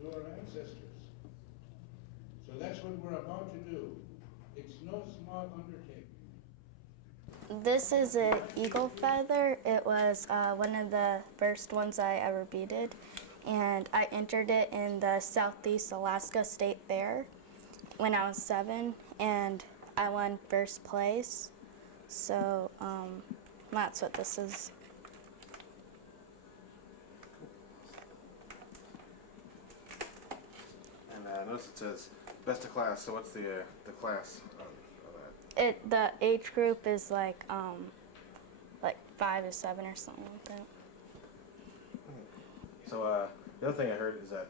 to our ancestors. So that's what we're about to do. It's no small undertaking. This is an eagle feather. It was one of the first ones I ever beaded, and I entered it in the Southeast Alaska State Fair when I was 7, and I won first place. So that's what this is. And notice it says best of class. So what's the class of that? The age group is like 5 to 7 or something like that. So the other thing I heard is that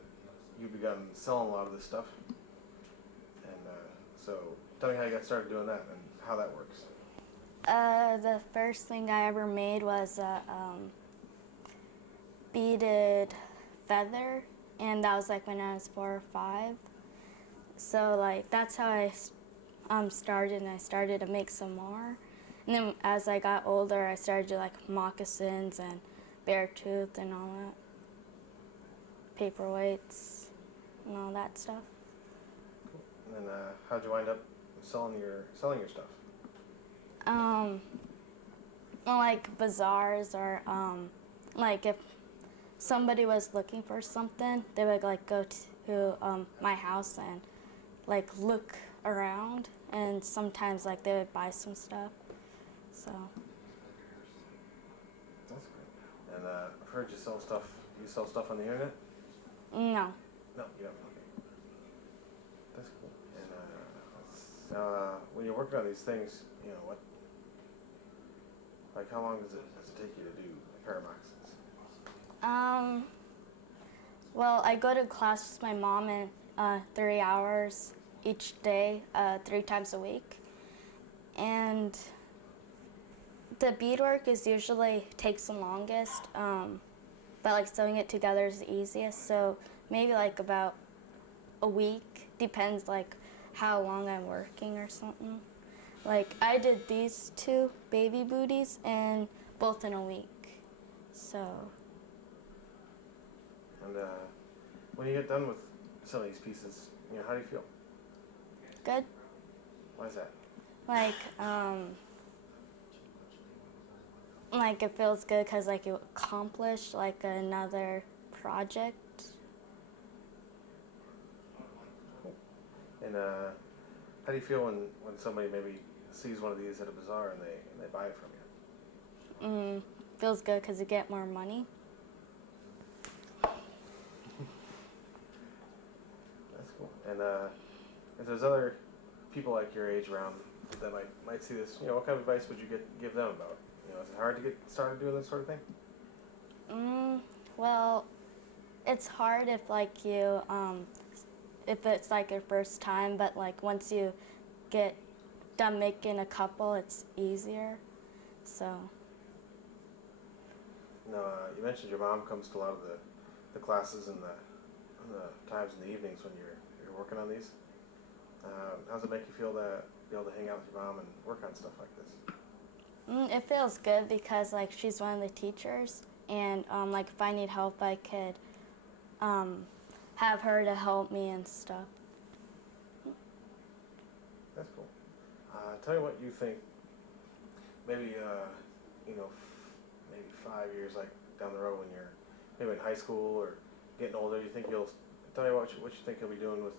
you've begun selling a lot of this stuff, and so tell me how you got started doing that and how that works. The first thing I ever made was a beaded feather, and that was like when I was 4 or 5. So like that's how I started, and I started to make some more. And then as I got older, I started to like moccasins and bear tooth and all that, paperweights and all that stuff. Cool. And then how'd you wind up selling your stuff? Like bazaars, or like if somebody was looking for something, they would like go to my house and like look around, and sometimes like they would buy some stuff. So. That's good. And I've heard you sell stuff. You sell stuff on the internet? No. No, you don't. Okay. That's cool. And when you're working on these things, you know what? Like, how long does it take you to do a pair of moccasins? Well, I go to class with my mom in 3 hours each day, 3 times a week, and the beadwork is usually takes the longest, but like sewing it together is the easiest. So maybe like about a week, depends like how long I'm working or something. Like I did these 2 baby booties and both in a week. So. And when you get done with some of these pieces, you know, how do you feel? Good. Why is that? Like it feels good because like you accomplished like another project. Cool. And how do you feel when somebody maybe sees one of these at a bazaar and they buy it from you? Feels good because you get more money. That's cool. And if there's other people like your age around that might see this, you know, what kind of advice would you give them about? You know, is it hard to get started doing this sort of thing? Well, it's hard if like you if it's like your first time, but like once you get done making a couple, it's easier. So. No, you mentioned your mom comes to a lot of the classes and the times in the evenings when you're working on these. How does it make you feel to be able to hang out with your mom and work on stuff like this? It feels good because like she's one of the teachers, and like if I need help, I could have her to help me and stuff. That's cool. Tell me what you think. Maybe you know, maybe 5 years like down the road when you're maybe in high school or getting older. You think you'll tell me what you think you'll be doing with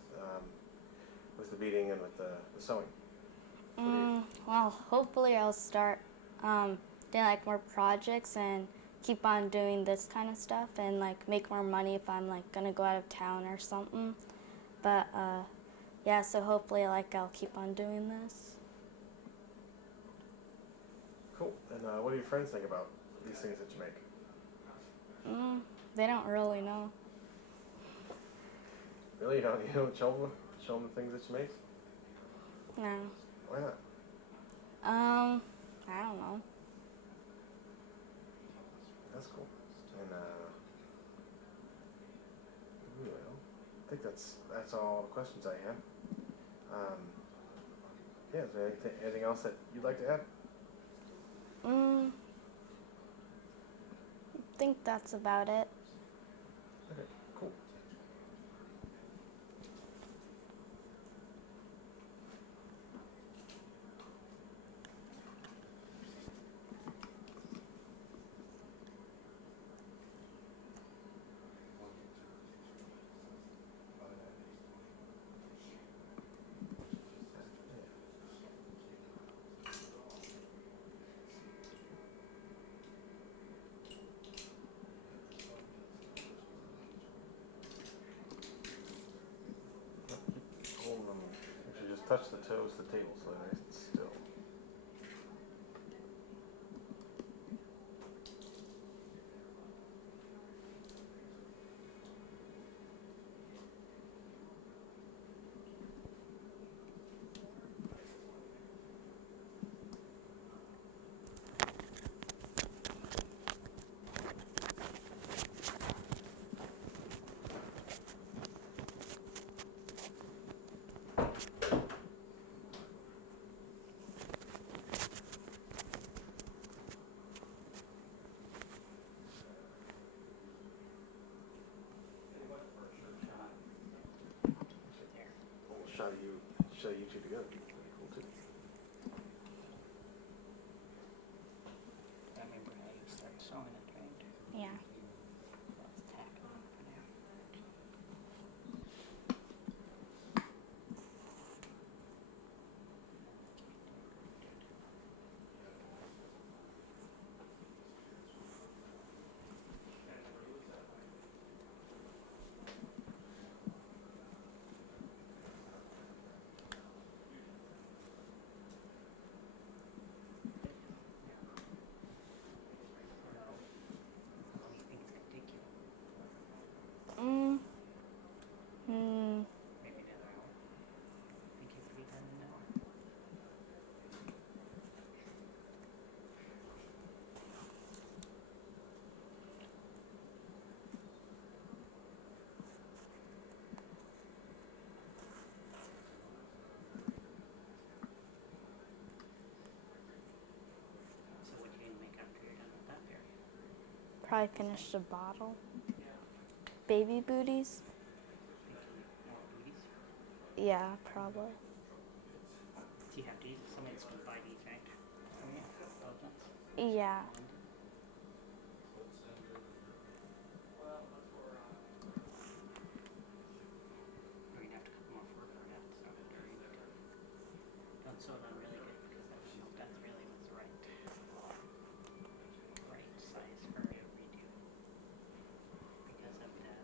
the beading and with the sewing? Well, hopefully I'll start doing like more projects and keep on doing this kind of stuff and like make more money if I'm like gonna go out of town or something. But yeah, so hopefully like I'll keep on doing this. Cool. And what do your friends think about these things that you make? They don't really know. Really? You don't show them the things that you make? No. Why not? I don't know. That's cool. And well, I think that's all the questions I had. Yeah, is there anything else that you'd like to add? I think that's about it. Okay, cool. touch the toes to the table so they're nice and still. Shot of you two together. That'd be cool too. I remember how you started sewing it, right? Yeah. Let's tack it on for now. How long do you think it's gonna take you? Maybe another hour? Think you could be done in an hour? So what you gonna make after you're done with that there? Probably finish the bottle. Baby booties? Thinking more booties? Yeah, probably. Do you have these? Somebody's gonna buy these, right? From you? Those ones? Yeah. We're gonna have to cut them off for that, so don't sew it on really good because that's really what's right size for a redo. Because of the,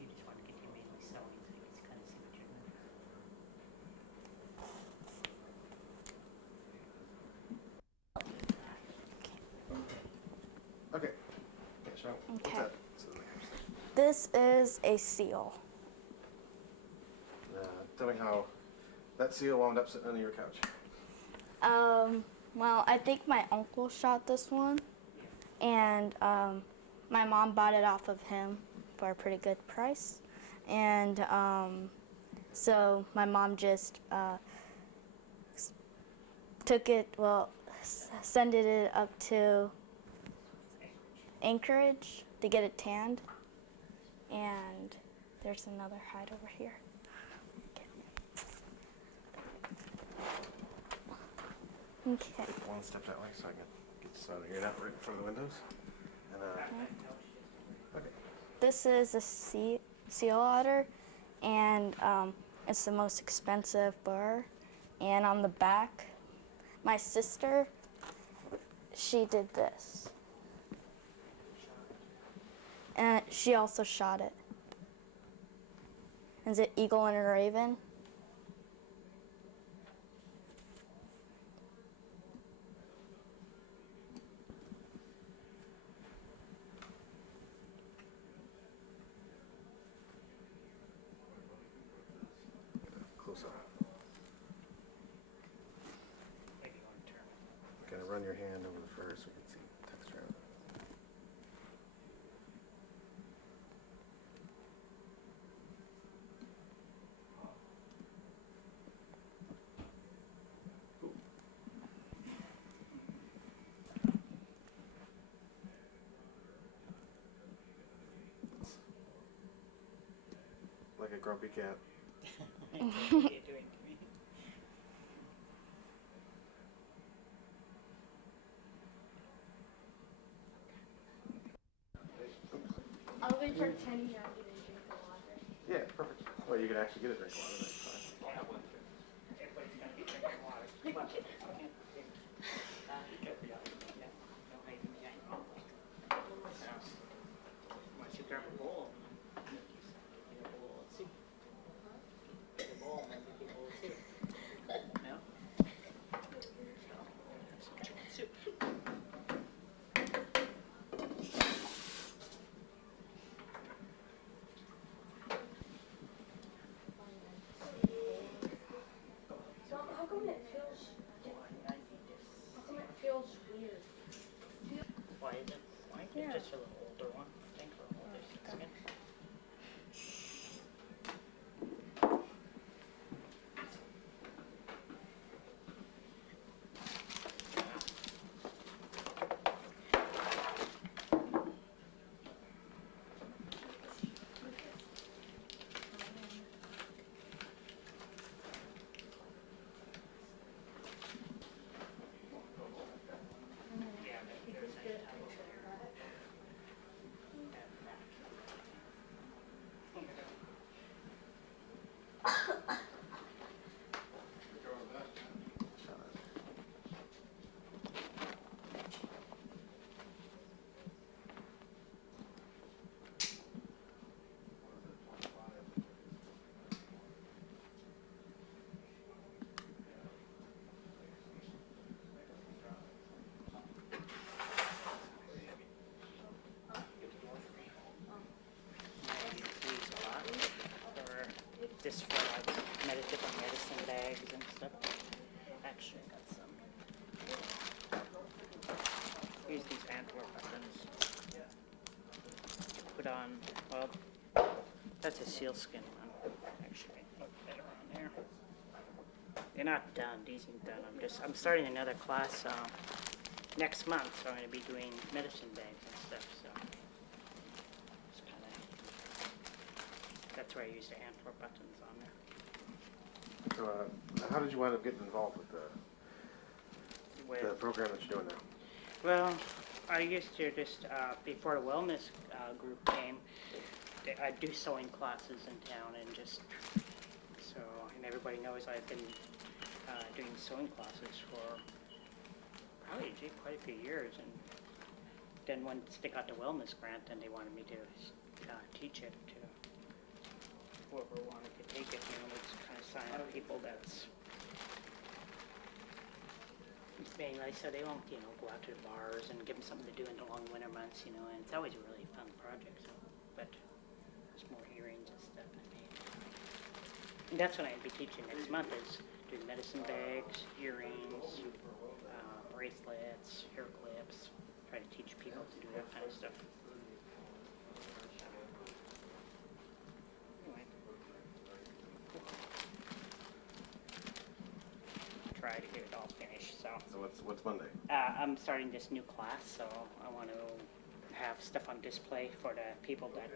you just want to get your mainly sewing so you can kind of see what you're doing. Okay. Yeah, Cheryl. What's Okay. that? This is a seal. Tell me how that seal wound up sitting under your couch. Well, I think my uncle shot this one, and my mom bought it off of him for a pretty good price. And so my mom just took it, sent it up to Anchorage to get it tanned. And there's another hide over here. Okay. One step that way so I can get this out of here. Not right in front of the windows. And, okay. This is a seal otter, and it's the most expensive burr. And on the back, my sister, she did this. And she also shot it. Is it eagle and a raven? Close up. Maybe you want to turn it. Kind of run your hand over the fur so we can see the texture of it. Like a grumpy cat. What are you doing to me? I'll be pretending I'm gonna drink the water. Yeah, perfect. Well, you can actually get a drink of water next time. Everybody's gonna be drinking water. Come on, come in. Be careful, yeah. Don't hide behind the wall. Once you grab a bowl, get a bowl of soup. Get a bowl and then get a bowl of soup. put on, well, that's a sealskin one. Actually, look better on there. They're not done. These ain't done. I'm starting another class next month, so I'm going to be doing medicine bags and stuff. So it's kind of, that's where I use the Antwerp buttons on there. So, how did you wind up getting involved with the program that you're doing now? Well, I used to just, before the wellness group came, I'd do sewing classes in town and just, so, and everybody knows I've been doing sewing classes for probably quite a few years. And then once they got the wellness grant, then they wanted me to teach it to whoever wanted to take it. You know, it's kind of sign up people that's mainly so they won't, you know, go out to the bars and give them something to do in the long winter months, you know, and it's always a really fun project. So, but it's more earrings and stuff. And that's what I'd be teaching next month is doing medicine bags, earrings, bracelets, hair clips. Try to teach people to do that kind of stuff. Anyway. Try to get it all finished. So what's Monday? I'm starting this new class, so I want to have stuff on display for the people that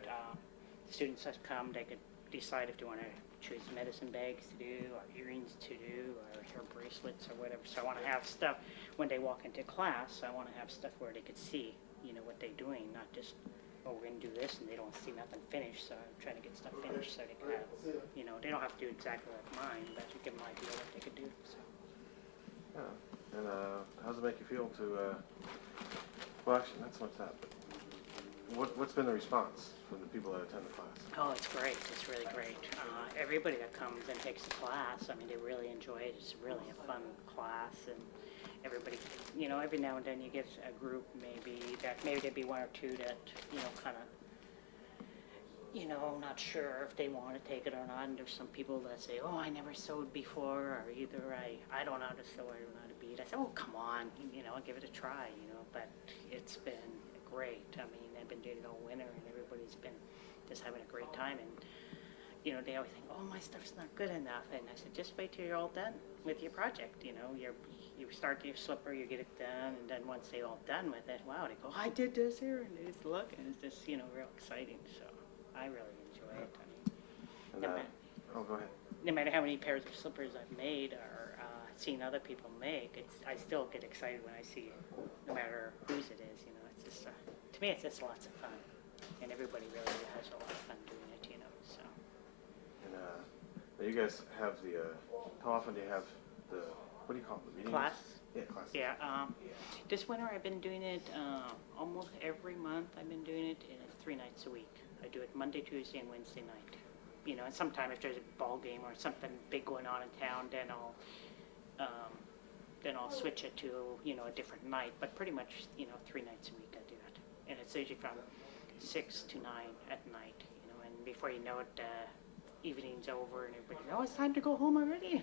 students that come. They could decide if they want to choose medicine bags to do, or earrings to do, or hair bracelets, or whatever. So I want to have stuff when they walk into class. I want to have stuff where they could see, you know, what they're doing, not just, oh, we're going to do this, and they don't see nothing finished. So I'm trying to get stuff finished so they can have, you know, they don't have to do exactly like mine, but you give them an idea what they could do. So. Yeah. And how does it make you feel to? Well, actually, that's what's that. What's been the response from the people that attend the class? Oh, it's great. It's really great. Everybody that comes and takes the class, I mean, they really enjoy it. It's really a fun class, and everybody, you know, every now and then you get a group maybe there'd be one or two that, you know, kind of, you know, not sure if they want to take it or not. And there's some people that say, oh, I never sewed before, or either I don't know how to sew, I don't know how to bead. I say, oh, come on, you know, give it a try, you know. But it's been great. I mean, I've been doing it all winter, and everybody's been just having a great time. And, you know, they always think, oh, my stuff's not good enough. And I said, just wait till you're all done with your project. You know, you start your slipper, you get it done, and then once they're all done with it, wow, they go, I did this here, and they just look, and it's just, you know, real exciting. So I really enjoy it. I mean, Go ahead. no matter how many pairs of slippers I've made or seen other people make, I still get excited when I see, no matter whose it is, you know, it's just, to me, it's just lots of fun. And everybody really has a lot of fun doing it, you know, so. And you guys have how often do you have the, what do you call it, the meetings? Class? Yeah, class. Yeah, this winter I've been doing it almost every month. I've been doing it, and it's 3 nights a week. I do it Monday, Tuesday, and Wednesday night. You know, and sometimes if there's a ball game or something big going on in town, then I'll switch it to, you know, a different night. But pretty much, you know, 3 nights a week I do it, and it's usually from 6 to 9 at night. You know, and before you know it, evening's over, and everybody, oh, it's time to go home already.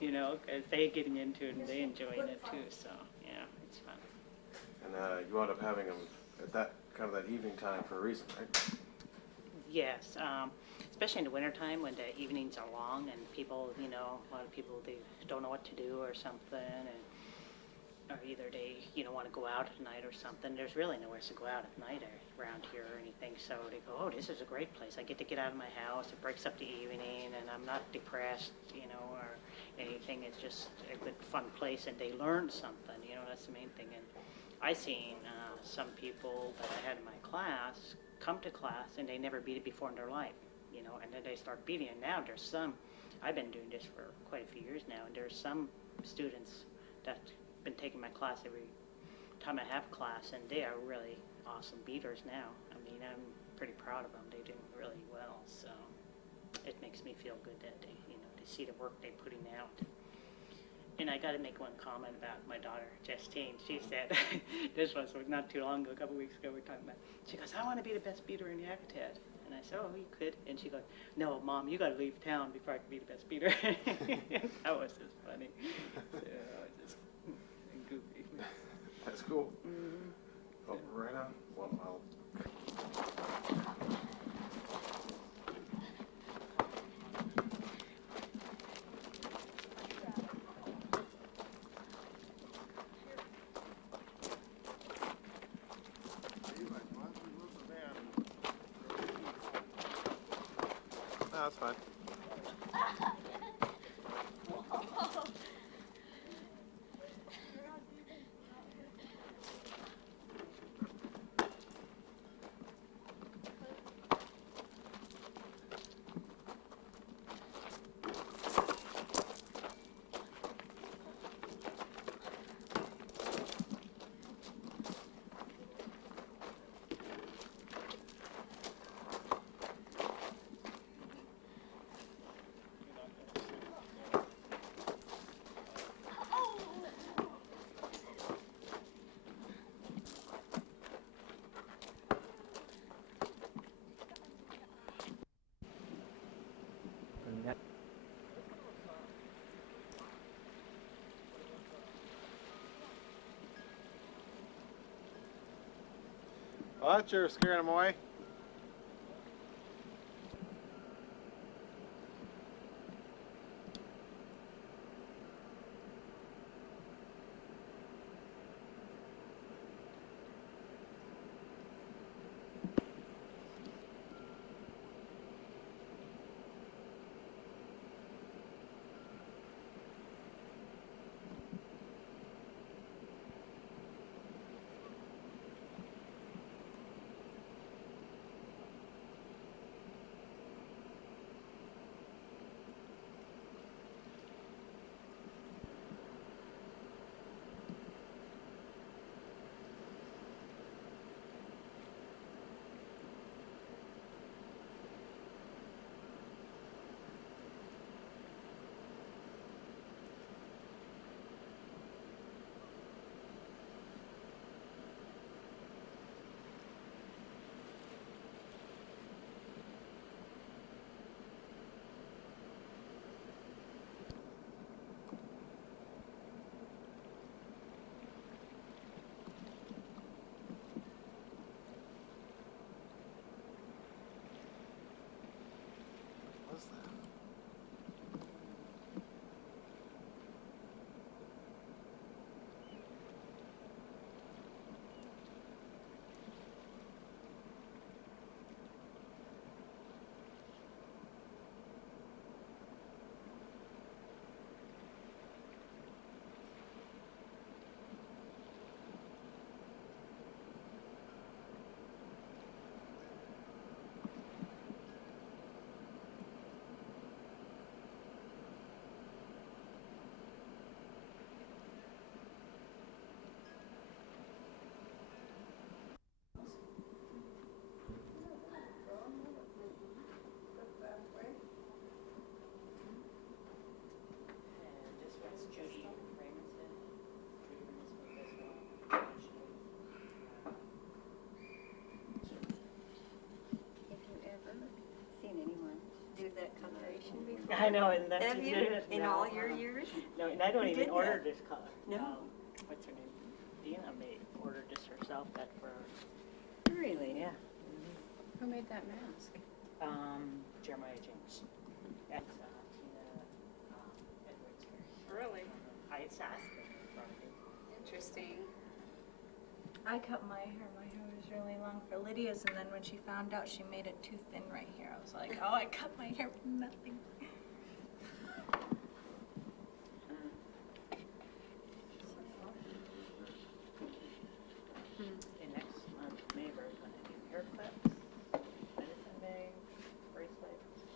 You know, because they're getting into it and they're enjoying it too. So yeah, it's fun. And you wound up having them at that kind of that evening time for a reason, right? Yes, especially in the wintertime when the evenings are long and people, you know, a lot of people, they don't know what to do or something, and or either they, you know, want to go out at night or something. There's really nowhere to go out at night around here or anything, so they go, oh, this is a great place. I get to get out of my house. It breaks up the evening, and I'm not depressed, you know, or anything. It's just a good, fun place, and they learn something, you know, that's the main thing. And I seen some people that I had in my class come to class, and they never beat it before in their life, you know, and then they start beating it. Now there's some, I've been doing this for quite a few years now, and there's some students that been taking my class every time I have class, and they are really awesome beaters now. I mean, I'm pretty proud of them. They do really well, so it makes me feel good that they, you know, to see the work they're putting out. And I got to make one comment about my daughter, Justyne. She said, this was not too long ago, a couple weeks ago, we were talking about, she goes, I want to be the best beater in Yakutat. And I said, oh, you could. And she goes, no, Mom, you got to leave town before I can be the best beater. That was just funny. So, just goofy. That's cool. Mm-hmm. Oh, right on. Well, I'll that's fine. Well, that's you're scaring them away. What's that? I know, and that's. Have you, in all your years? No, and I don't You even did order that? this color. No? What's her name? Dina ordered this herself, that for, Really? yeah. Who made that mask? Jeremiah James. That's, Tina, Edwards here. Really? I just asked her. Interesting. I cut my hair. My hair was really long for Lydia's, and then when she found out she made it too thin right here, I was like, oh, I cut my hair for nothing. Okay, next month, May, we're gonna do hair clips, medicine bag, bracelets.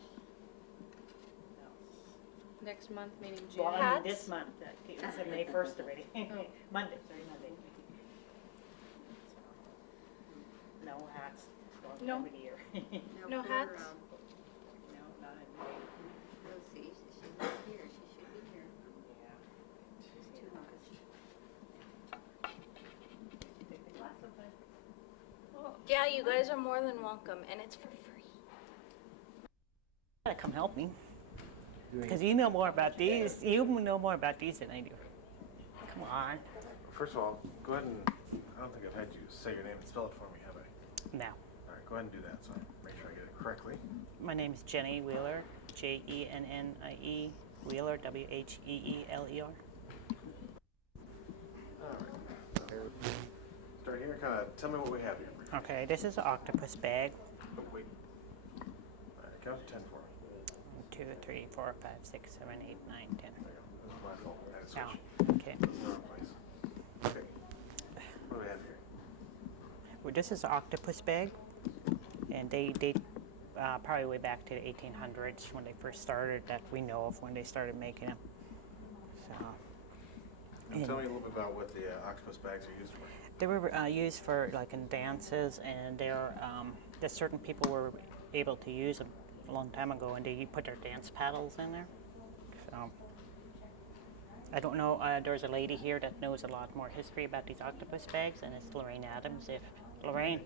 What else? Next month, meaning June. Well, I mean, Hats? this month, it was May 1st already. Oh. Monday. No hats, well, No. every year. No hats? No, not in May. Oh, see, she's not here, she should be here. Yeah. It's too much. Take the glass sometime. Yeah, you guys are more than welcome, and it's for free. Gotta come help me. Because you know more about these. You know more about these than I do. Come on. First of all, go ahead and, I don't think I've had you say your name and spell it for me, have I? No. All right, go ahead and do that so I make sure I get it correctly. My name is Jennie Wheeler. Jennie. Wheeler. Wheeler. All right. So start here, kind of tell me what we have here. Okay, this is an octopus bag. Oh, wait. All right, count to 10 for me. 2, 3, 4, 5, 6, 7, 8, 9, 10. That's my fault. I had to Yeah. switch. Okay. Wrong place. Okay. What do we have here? Well, this is an octopus bag, and they date probably way back to the 1800s when they first started, that we know of, when they started making them. So And tell me a little bit about what the octopus bags are used for. they were used for like in dances, and they're that certain people were able to use them a long time ago, and they put their dance paddles in there. So I don't know. There's a lady here that knows a lot more history about these octopus bags, and it's Lorraine Adams. If Lorraine,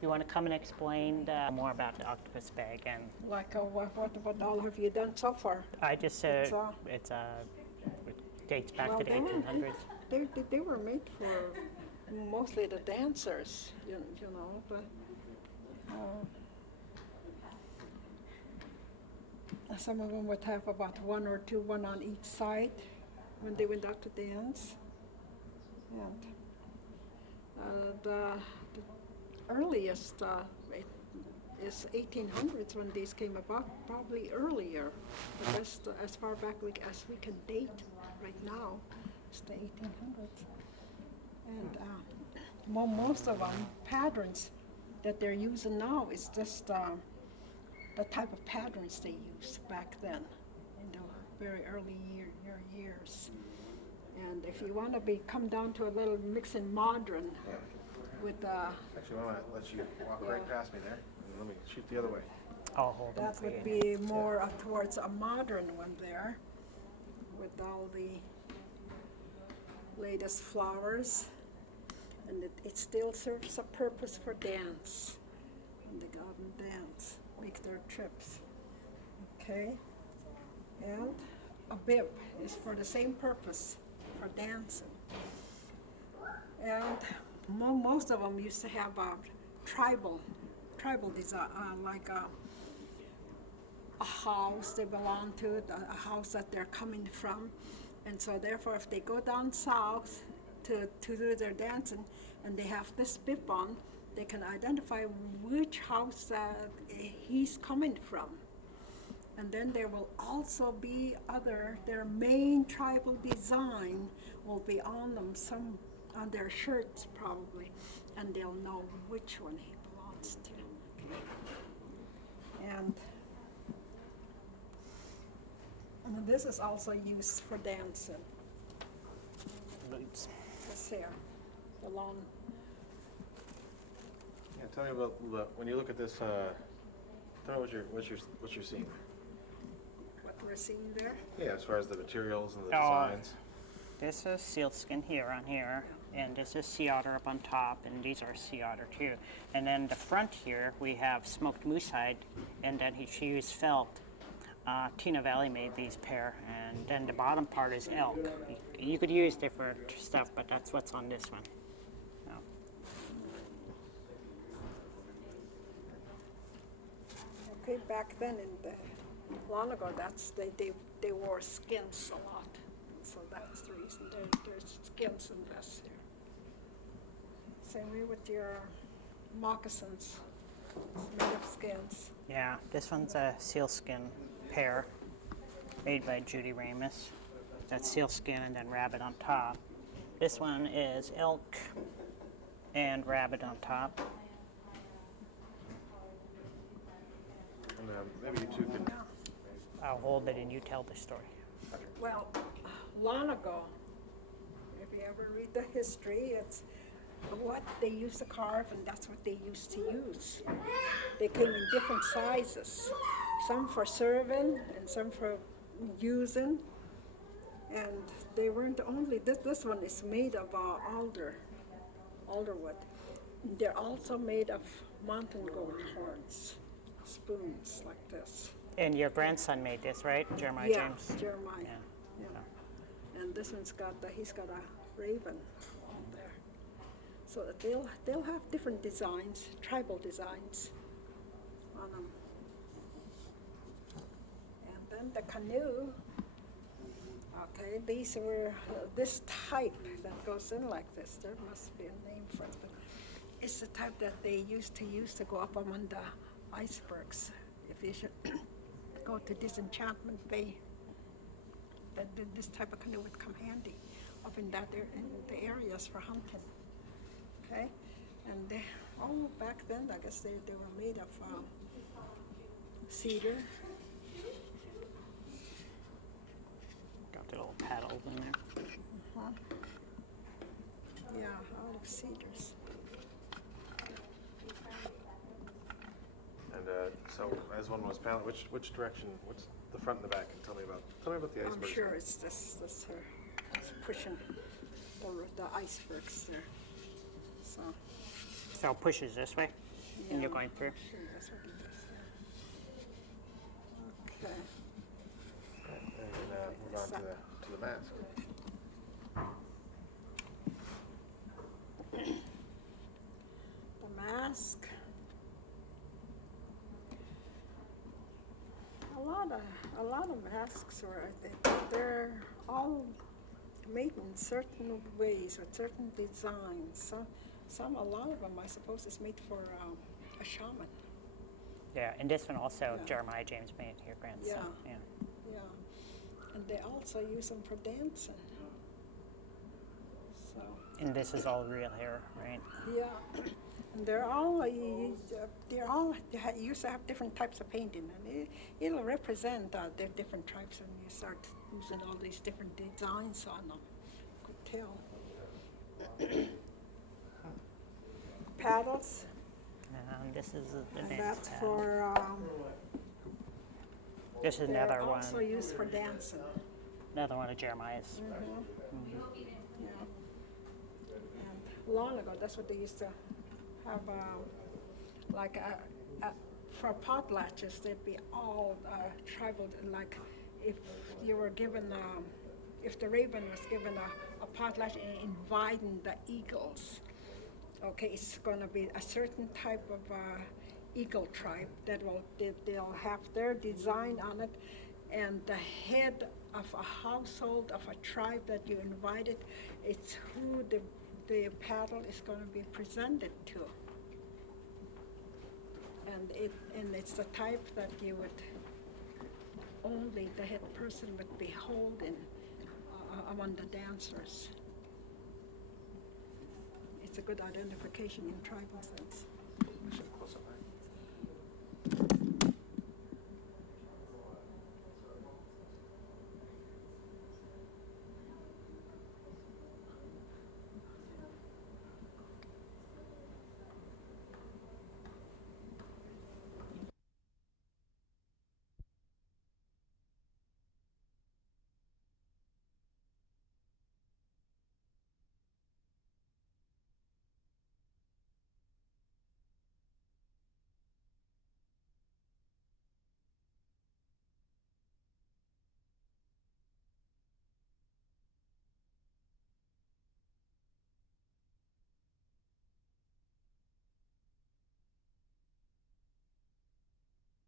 you want to come and explain more about the octopus bag? And Like, what all have you done so far? I just said It's, it dates back well, to the they were- 1800s. They were made for mostly the dancers, you know, but some of them would have about one or two, one on each side when they went out to dance. And the earliest is 1800s when these came about, probably earlier. But that's as far back as we can date right now. It's the 1800s. And most of them patterns that they're using now is just the type of patterns they used back then in the very early years. And if you want to come down to a little mixing modern Yeah. with Actually, I want to let you walk right past me there, and let me shoot the other way. I'll hold them that for would you. be more up towards a modern one there, with all the latest flowers, and it still serves a purpose for dance, and they go out and dance, make their trips. Okay, and a bib is for the same purpose, for dancing. And most of them used to have a tribal design, like a house they belong to, a house that they're coming from. And so therefore, if they go down south to do their dancing and they have this bib on, they can identify which house he's coming from. And then there will also be their main tribal design will be on them, some on their shirts probably, and they'll know which one he belongs to. And this is also used for dancing. Boots. This here, the long. Yeah, tell me about when you look at this. Tell me what you're seeing. What we're seeing there. Yeah, as far as the materials and the Oh. designs. This is sealskin here on here, and this is sea otter up on top, and these are sea otter too. And then the front here, we have smoked moose hide, and then she used felt. Tina Valley made these pair, and then the bottom part is elk. You could use different stuff, but that's what's on this one. So, Okay, back then long ago, they wore skins a lot, so that's the reason there's skins in this here. Same way with your moccasins, it's made of skins. yeah, this one's a sealskin pair made by Judy Ramus. That's sealskin and then rabbit on top. This one is elk and rabbit on top. And maybe you two can. I'll hold it and you tell the story. Well, long ago, if you ever read the history, it's what they used to carve, and that's what they used to use. They came in different sizes, some for serving and some for using. And they weren't only, this one is made of alder wood. They're also made of mountain goat horns, spoons like this. And your grandson made this, right? Jeremiah Yeah, James? Jeremiah. Yeah. Yeah. And this one's he's got a raven on there. So that they'll have different designs, tribal designs on them. And then the canoe, okay, these were this type that goes in like this. There must be a name for it, but it's the type that they used to go up among the icebergs. If you should go to Disenchantment Bay, this type of canoe would come handy up in in the areas for hunting. Okay, and back then I guess they were made of cedar. Got the little paddles in there. Uh-huh. Yeah, out of cedars. And so, as one was paddling, which direction? What's the front and the back? And tell me about the icebergs. I'm sure it's this her. It's pushing the icebergs there. So it pushes this way, and you're Yeah, going through. Sure, that's what it is. Yeah. Okay. And then move on to the mask. The mask. A lot of masks they're all made in certain ways or certain designs. A lot of them I suppose is made for a shaman. Yeah, and this one also, Yeah. Jeremiah James made, your grandson. Yeah. Yeah, and they also use them for dancing. So. And this is all real hair, right? Yeah, and they used to have different types of painting, and it'll represent the different tribes, and you start using all these different designs on them. Could tell. Paddles, And this is the and dance that's paddle. for. This is They're another one. also used for dancing. Another one of Jeremiah's. Yeah. And long ago, that's what they used to have, for potlatches, they'd be all tribal, like if you were given, if the raven was given a potlatch inviting the eagles, okay, it's gonna be a certain type of eagle tribe they'll have their design on it, and the head of a household of a tribe that you invited, it's who the paddle is going to be presented to, and it's the type that you would only the head person would be holding among the dancers. It's a good identification in tribal sense.